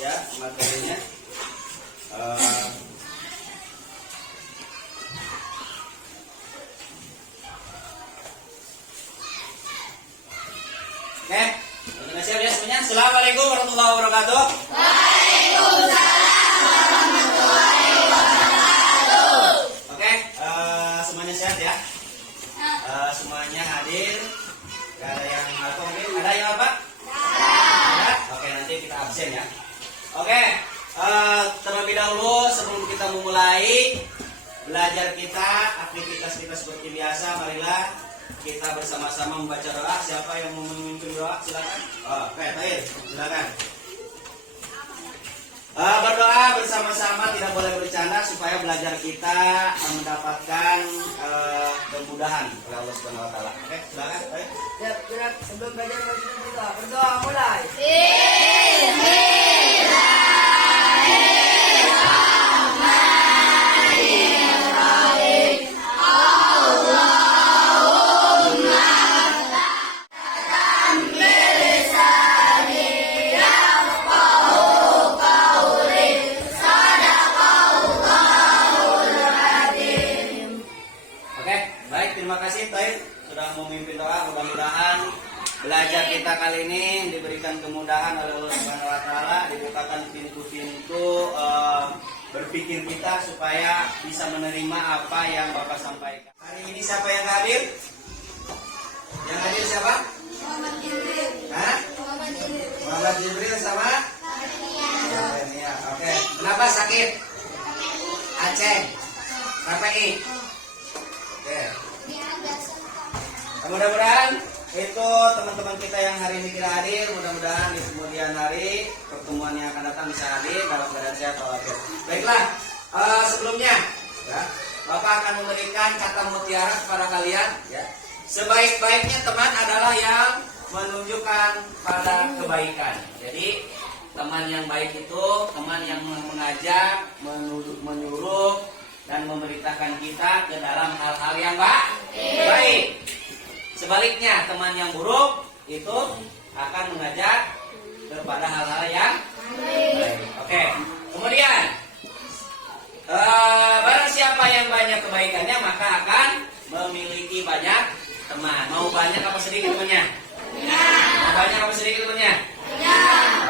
ya materinya. Oke, udah siap ya semuanya. Assalamualaikum warahmatullahi wabarakatuh. Waalaikumsalam warahmatullahi wabarakatuh. Oke, semuanya sehat ya. Semuanya hadir. Gak ada yang apa mungkin? Ada yang apa? Ada. Oke, nanti kita absen ya. Oke, terlebih dahulu sebelum kita memulai belajar kita, aktivitas kita seperti biasa, marilah kita bersama-sama membaca doa. Siapa yang mau memimpin doa? Silakan. Oke, Tahir, silakan. Berdoa bersama-sama, tidak boleh bercanda supaya belajar kita mendapatkan kemudahan oleh Allah Subhanahu wa taala. Oke, silakan. Tahir. Siap, sebelum belajar berdoa mulai. Oke, baik, terima kasih Tahir sudah memimpin doa. Mudah-mudahan belajar kita kali ini diberikan kemudahan oleh Allah Subhanahu wa taala, dibukakan pintu-pintu berpikir kita supaya bisa menerima apa yang Bapak sampaikan. Hari ini siapa yang hadir? Yang hadir siapa? Muhammad Jibril. Hah? Muhammad Jibril sama? Sarenia. Oke, kenapa sakit? Aceh. KPI. Oke. Mudah-mudahan itu teman-teman kita yang hari ini tidak hadir, mudah-mudahan di kemudian hari pertemuan yang akan datang bisa hadir dalam keadaan sehat walafiat. Baiklah, sebelumnya ya, Bapak akan memberikan kata mutiara kepada kalian ya. Sebaik-baiknya teman adalah yang menunjukkan pada kebaikan. Jadi teman yang baik itu teman yang mengajak, menyuruh dan memberitakan kita ke dalam hal-hal yang baik. Sebaliknya teman yang buruk itu akan mengajak kepada hal-hal yang baik. Oke. Kemudian barang siapa yang banyak kebaikannya maka akan memiliki banyak teman. Mau banyak apa sedikit temannya? Mau banyak apa sedikit temannya?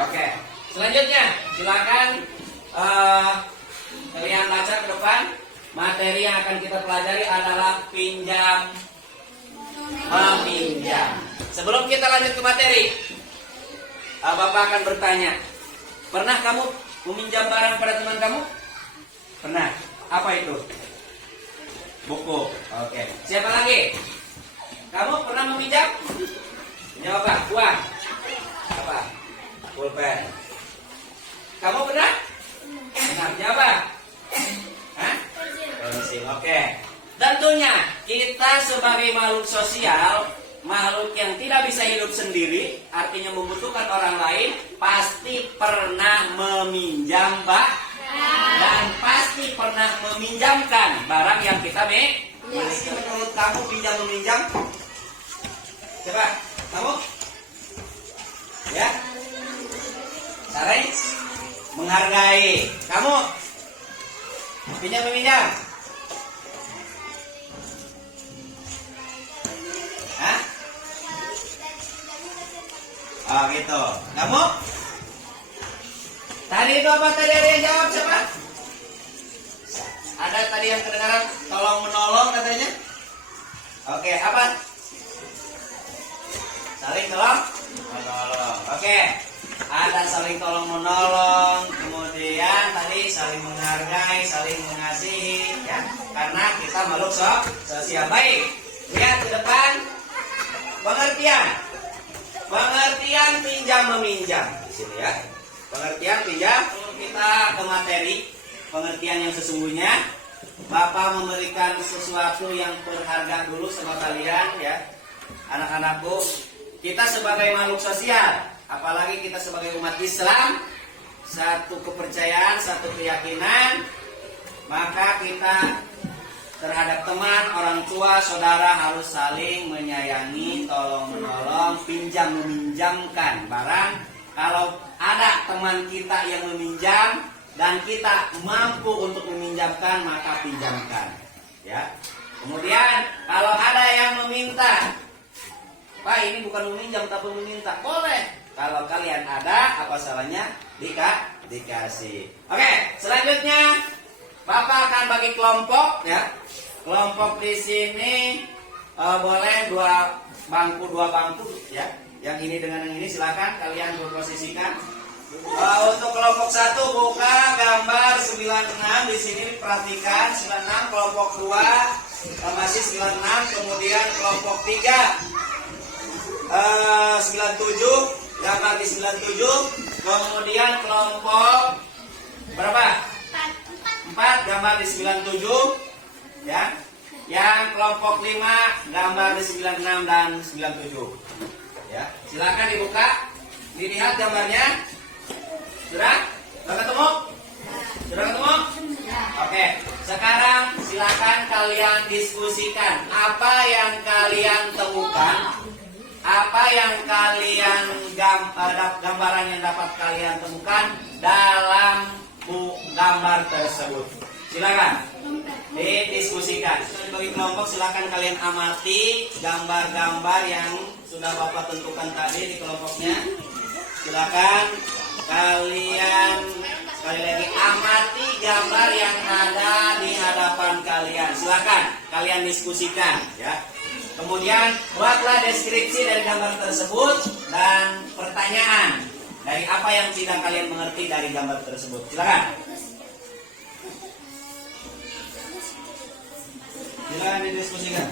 Oke. Selanjutnya silakan kalian baca ke depan. Materi yang akan kita pelajari adalah pinjam meminjam. Sebelum kita lanjut ke materi, Bapak akan bertanya, pernah kamu meminjam barang pada teman kamu? Pernah. Apa itu? Buku. Oke. Siapa lagi? Kamu pernah meminjam? Jawab apa? Uang. Apa? Pulpen. Kamu pernah? Pernah. Jawab apa? Hah? Oke. Tentunya kita sebagai makhluk sosial, makhluk yang tidak bisa hidup sendiri, artinya membutuhkan orang lain, pasti pernah meminjam dan pasti pernah meminjamkan barang yang kita miliki. Menurut kamu pinjam meminjam? Coba, kamu? Ya? Saring? Menghargai. Kamu? Pinjam meminjam? Hah? Oh gitu. Kamu? Tadi itu apa tadi ada yang jawab siapa? Ada tadi yang kedengaran tolong menolong katanya? Oke, apa? Saling tolong menolong. Oke. Ada saling tolong menolong, kemudian tadi saling menghargai, saling mengasihi ya. Karena kita makhluk sosial. Baik. Lihat ke depan. Pengertian pinjam meminjam di sini ya. Pengertian pinjam, kita ke materi pengertian yang sesungguhnya. Bapak memberikan sesuatu yang berharga dulu sama kalian ya. Anak-anakku, kita sebagai makhluk sosial, apalagi kita sebagai umat Islam, satu kepercayaan, satu keyakinan, maka kita terhadap teman, orang tua, saudara harus saling menyayangi, tolong menolong, pinjam meminjamkan barang. Kalau ada teman kita yang meminjam dan kita mampu untuk meminjamkan, maka pinjamkan. Ya. Kemudian kalau ada yang meminta, Pak ini bukan meminjam tapi meminta, boleh. Kalau kalian ada, apa salahnya dikasih. Oke, selanjutnya Bapak akan bagi kelompok ya. Kelompok di sini boleh dua bangku ya. Yang ini dengan yang ini silakan kalian berposisikan. Untuk kelompok 1 buka gambar 96 di sini perhatikan 96, kelompok 2 masih 96, kemudian kelompok 3 97 gambar di 97, kemudian kelompok berapa? 4 gambar di 97 ya. Yang kelompok 5 gambar di 96 dan 97. Ya, silakan dibuka, dilihat gambarnya. Sudah? Sudah ketemu? Sudah ketemu? Oke, sekarang silakan kalian diskusikan apa yang kalian temukan, apa yang kalian gambaran yang dapat kalian temukan dalam gambar tersebut. Silakan didiskusikan. Bagi kelompok silakan kalian amati gambar-gambar yang sudah Bapak tentukan tadi di kelompoknya. Silakan kalian sekali lagi amati gambar yang ada di hadapan kalian. Silakan kalian diskusikan ya. Kemudian buatlah deskripsi dari gambar tersebut dan pertanyaan dari apa yang tidak kalian mengerti dari gambar tersebut. Silakan. Silakan didiskusikan.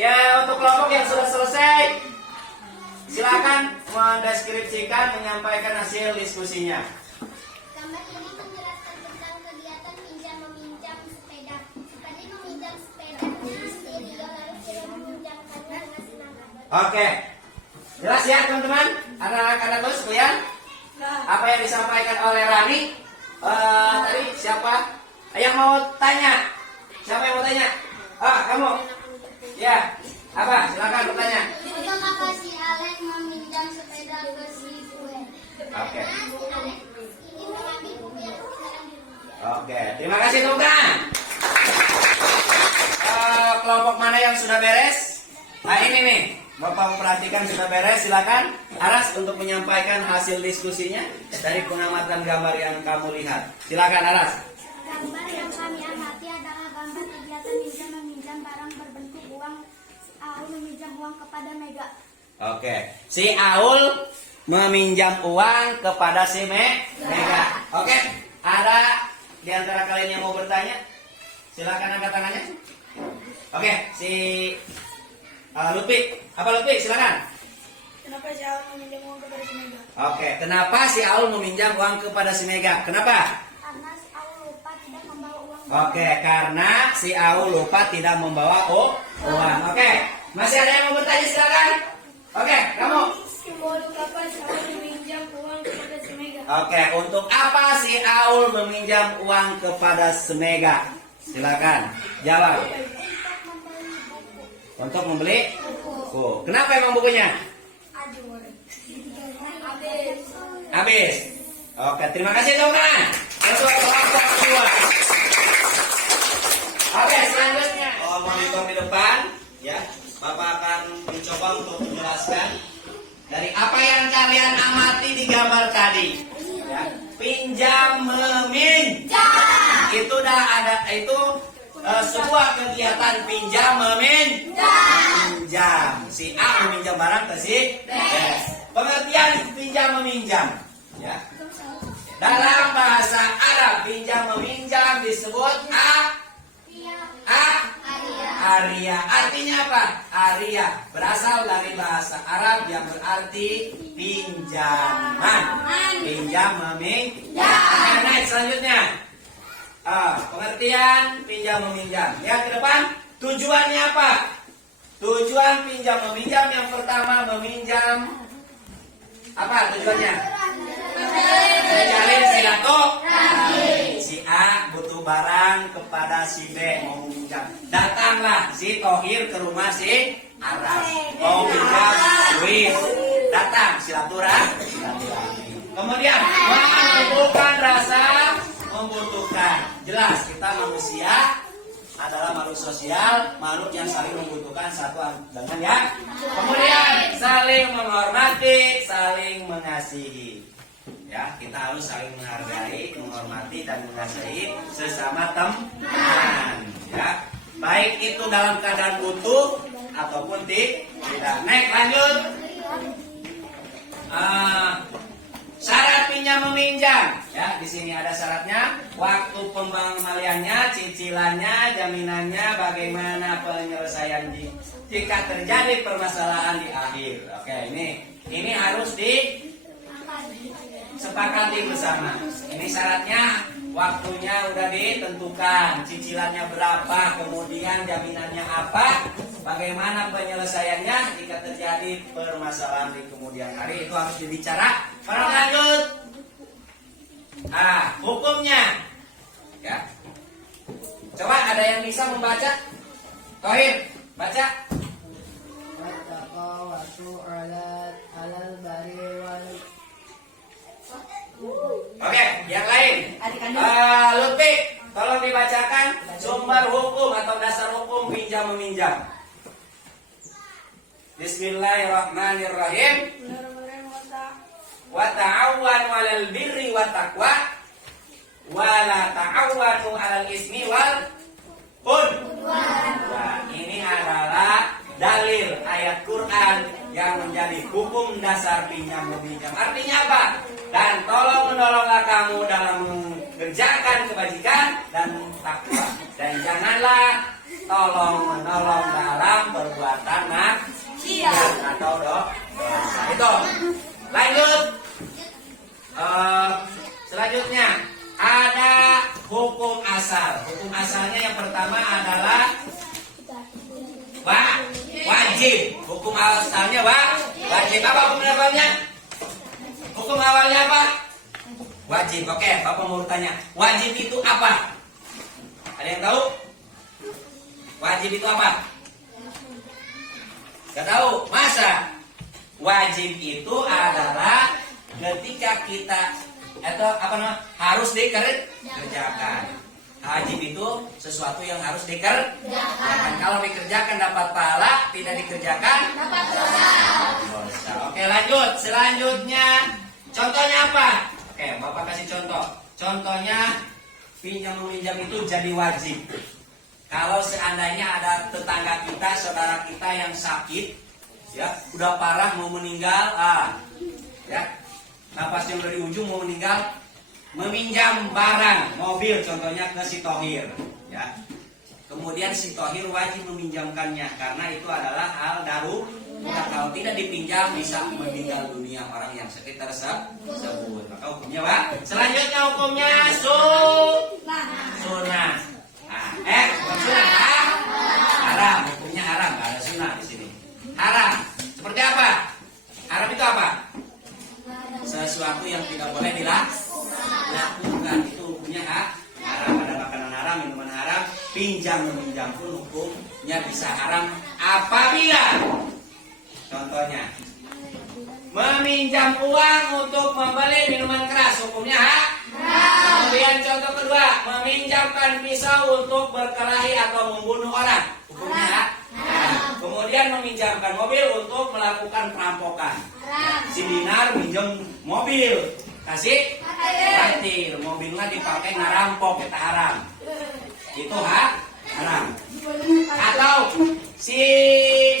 Ya, untuk kelompok yang sudah selesai, silakan mendeskripsikan, menyampaikan hasil diskusinya. Gambar ini menjelaskan tentang kegiatan pinjam meminjam sepeda. Seperti meminjam sepedanya si Rio lalu Rio meminjamkannya dengan semangat. Oke, jelas ya teman-teman, anak-anak sekalian, apa yang disampaikan oleh Rani tadi siapa? Yang mau tanya? Siapa yang mau tanya? Kamu. Ya, apa? Silakan bertanya. Untuk apa si Alen meminjam sepeda ke si Kue? Oke. Karena si Alen ini mengambil buku yang sekarang di rumah. Oke, terima kasih teman-teman. Kelompok mana yang sudah beres? Nah ini nih, Bapak memperhatikan sudah beres. Silakan Aras untuk menyampaikan hasil diskusinya dari pengamatan gambar yang kamu lihat. Silakan Aras. Gambar yang kami amati adalah gambar kegiatan pinjam meminjam barang berbentuk uang. Aul meminjam uang kepada Mega. Oke, si Aul meminjam uang kepada si Mega. Oke, ada di antara kalian yang mau bertanya? Silakan angkat tangannya. Oke, si Lutfi. Apa Lutfi? Silakan. Kenapa si Aul meminjam uang kepada si Mega? Oke, kenapa si Aul meminjam uang kepada si Mega? Kenapa? Karena si Aul lupa tidak membawa uang. Oke, karena si Aul lupa tidak membawa uang. Oke, masih ada yang mau bertanya silakan. Oke, kamu. Untuk apa si Aul meminjam uang kepada si Mega? Oke, untuk apa si Aul meminjam uang kepada si Mega? Silakan jawab. Untuk membeli buku. Kenapa emang bukunya? Habis. Oke, terima kasih teman-teman. Untuk kelompok kedua. Oke, selanjutnya monitor di depan, ya. Bapak akan mencoba untuk menjelaskan dari apa yang kalian amati di gambar tadi. Ya. Pinjam meminjam. Itu dah ada sebuah kegiatan pinjam meminjam. Si A meminjam barang ke si B. Pengertian pinjam meminjam, ya. Dalam bahasa Arab pinjam meminjam disebut Aria. Artinya apa? Aria berasal dari bahasa Arab yang berarti pinjaman. Pinjam, meminjam. Oke, next selanjutnya. Pengertian pinjam meminjam. Lihat ke depan. Tujuannya apa? Tujuan pinjam meminjam yang pertama meminjam. Apa tujuannya? Menjalin silaturahmi. Si A butuh barang kepada si B mau meminjam. Datanglah si Tohir ke rumah si Aras. Mau pinjam duit. Datang silaturahmi. Kemudian menumbuhkan rasa membutuhkan. Jelas kita manusia adalah makhluk sosial, makhluk yang saling membutuhkan satu dengan yang. Kemudian saling menghormati, saling mengasihi. Ya, kita harus saling menghargai, menghormati dan mengasihi sesama teman. Ya, baik itu dalam keadaan utuh ataupun tidak. Next lanjut. Syarat pinjam meminjam, ya di sini ada syaratnya, waktu pengembaliannya, cicilannya, jaminannya, bagaimana penyelesaian jika terjadi permasalahan di akhir. Oke, ini harus disepakati bersama. Ini syaratnya, waktunya udah ditentukan, cicilannya berapa, kemudian jaminannya apa, bagaimana penyelesaiannya jika terjadi permasalahan di kemudian hari, itu harus dibicara. Lanjut. Hukumnya. Ya. Coba ada yang bisa membaca? Tohir, baca. Oke, yang lain. Lutfi, tolong dibacakan sumber hukum atau dasar hukum pinjam meminjam. Bismillahirrahmanirrahim. Wa ta'awwanu 'alal birri wat taqwa wa la ta'awwanu 'alal ismi wal udwan. Ini adalah dalil ayat Quran yang menjadi hukum dasar pinjam meminjam. Artinya apa? Dan tolong menolonglah kamu dalam mengerjakan kebajikan dan takwa, dan janganlah tolong menolong dalam perbuatan maksiat atau dosa. Itu. Lanjut. Selanjutnya ada hukum asal. Hukum asalnya yang pertama adalah wajib. Hukum asalnya wajib. Apa hukum awalnya? Hukum awalnya apa? Wajib. Oke, Bapak mau tanya. Wajib itu apa? Ada yang tahu? Wajib itu apa? Gak tahu? Masa? Wajib itu adalah ketika kita harus dikerjakan. Wajib itu sesuatu yang harus dikerjakan. Kalau dikerjakan dapat pahala, tidak dikerjakan dapat dosa. Oke, lanjut. Selanjutnya, contohnya apa? Oke, Bapak kasih contoh. Contohnya pinjam meminjam itu jadi wajib. Kalau seandainya ada tetangga kita, saudara kita yang sakit, ya, udah parah mau meninggal, ya, napasnya udah di ujung mau meninggal, meminjam barang, mobil contohnya ke si Tohir, ya. Kemudian si Tohir wajib meminjamkannya karena itu adalah hal darurat. Kalau tidak dipinjam bisa meninggal dunia orang yang sakit tersebut. Maka hukumnya selanjutnya hukumnya sunnah. Bukan sunnah, haram. Hukumnya haram, nggak ada sunnah di sini. Haram. Seperti apa? Haram itu apa? Sesuatu yang tidak boleh dilakukan. Itu hukumnya haram. Ada makanan haram, minuman haram, pinjam meminjam pun hukumnya bisa haram apabila, contohnya, meminjam uang untuk membeli minuman keras, hukumnya Kemudian contoh kedua, meminjamkan pisau untuk berkelahi atau membunuh orang, hukumnya Kemudian meminjamkan mobil untuk melakukan perampokan. Si Dinar minjem mobil, kasih parkir, mobilnya dipakai ngarampok, kita haram. Itu haram. Atau si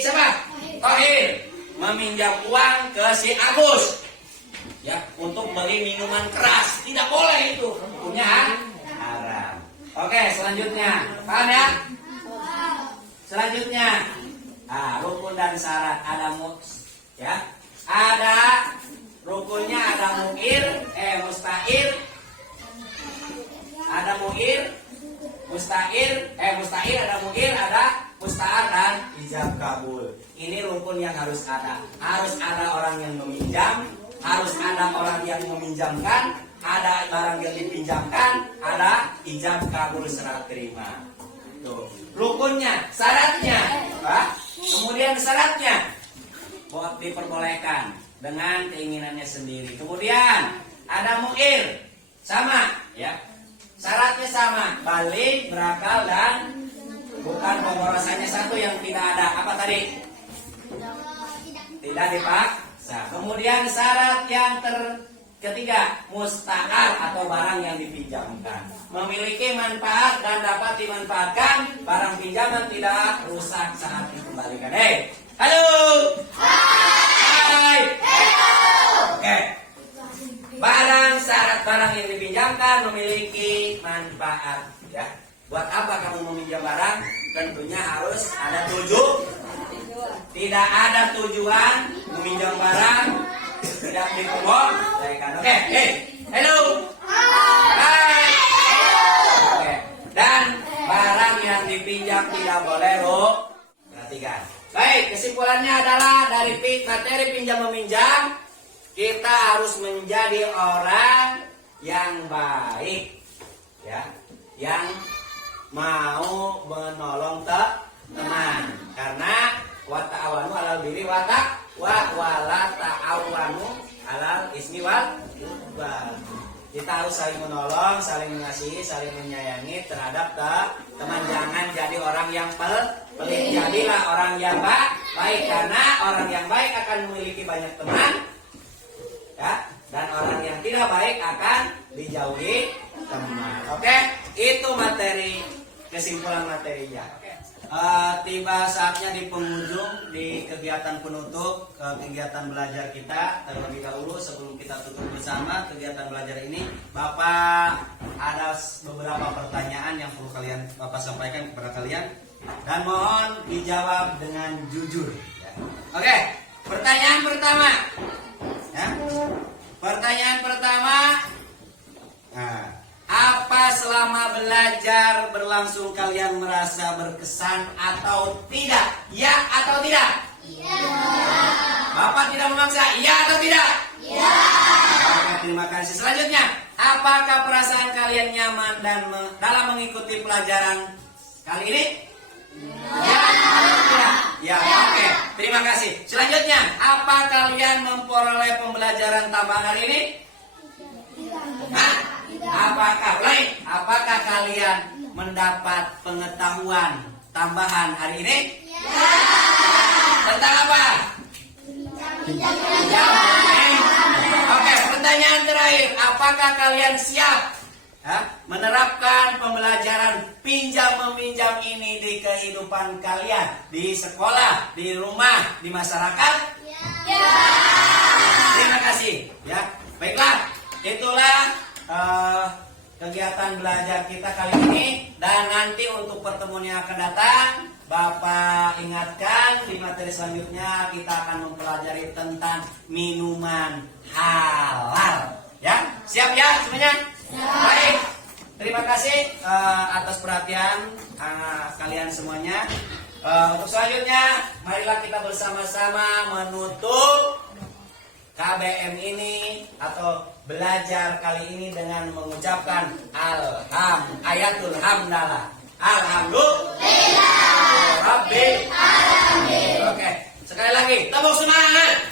siapa? Tohir meminjam uang ke si Agus, ya, untuk beli minuman keras, tidak boleh itu, hukumnya haram. Oke, selanjutnya, paham ya? Selanjutnya, rukun dan syarat ada ya. Ada rukunnya, ada mustahil, ada mustahil, ada mu'ir, ada musta'ar dan ijab kabul. Ini rukun yang harus ada. Harus ada orang yang meminjam, harus ada orang yang meminjamkan, ada barang yang dipinjamkan, ada ijab kabul serah terima. Tuh. Rukunnya, syaratnya, kemudian syaratnya diperbolehkan dengan keinginannya sendiri. Kemudian ada mu'ir, sama, ya. Syaratnya sama, balik, berakal dan bukan pemborosannya satu yang tidak ada. Apa tadi? Tidak dipaksa. Kemudian syarat yang ketiga, musta'ar atau barang yang dipinjamkan. Memiliki manfaat dan dapat dimanfaatkan, barang pinjaman tidak rusak saat dikembalikan. Halo. Hai. Oke. Syarat barang yang dipinjamkan memiliki manfaat, ya. Buat apa kamu meminjam barang? Tentunya harus ada tidak ada tujuan meminjam barang tidak diperbolehkan. Oke. Halo. Hai. Oke. Dan barang yang dipinjam tidak boleh perhatikan. Baik, kesimpulannya adalah dari materi pinjam meminjam, kita harus menjadi orang yang baik, ya, yang mau menolong teman. Karena wa ta'awanu 'alal birri wa la ta'awanu 'alal ismi wal udwan. Kita harus saling menolong, saling mengasihi, saling menyayangi terhadap teman. Jangan jadi orang yang pelit. Jadilah orang yang baik, karena orang yang baik akan memiliki banyak teman, ya, dan orang yang tidak baik akan dijauhi teman. Oke, itu materi, kesimpulan materinya. Tiba saatnya di penghujung, di kegiatan penutup kegiatan belajar kita. Terlebih dahulu sebelum kita tutup bersama kegiatan belajar ini, Bapak ada beberapa pertanyaan yang perlu Bapak sampaikan kepada kalian, dan mohon dijawab dengan jujur, ya. Oke, pertanyaan pertama, ya. Pertanyaan pertama, apa selama belajar berlangsung kalian merasa berkesan atau tidak? Ya atau tidak? Iya. Bapak tidak memaksa, iya atau tidak? Iya. Oke, terima kasih. Selanjutnya, apakah perasaan kalian nyaman dan dalam mengikuti pelajaran kali ini? Ya atau tidak? Ya, oke. Terima kasih. Selanjutnya, apa kalian memperoleh pembelajaran tambahan hari ini? Apakah kalian mendapat pengetahuan tambahan hari ini? Ya. Tentang apa? Ya. Oke, pertanyaan terakhir, apakah kalian siap menerapkan pembelajaran pinjam meminjam ini di kehidupan kalian, di sekolah, di rumah, di masyarakat? Ya. Terima kasih, ya. Baiklah, itulah kegiatan belajar kita kali ini, dan nanti untuk pertemuan yang akan datang, Bapak ingatkan di materi selanjutnya kita akan mempelajari tentang minuman halal, ya. Siap ya semuanya? Baik, terima kasih atas perhatian kalian semuanya. Untuk selanjutnya, marilah kita bersama-sama menutup KBM ini atau belajar kali ini dengan mengucapkan ayatul hamdalah. Alhamdulillah Rabbil alamin. Oke, sekali lagi, tepuk semangat.